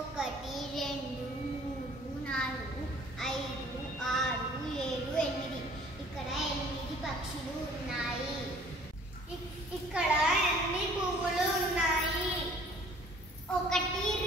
ఒకటి, 2, 3, 4, 5, 6, 7, 8. ఇక్కడ 8 పక్షులు ఉన్నాయి. ఇక్కడ ఎన్ని పువ్వులు ఉన్నాయి? 1,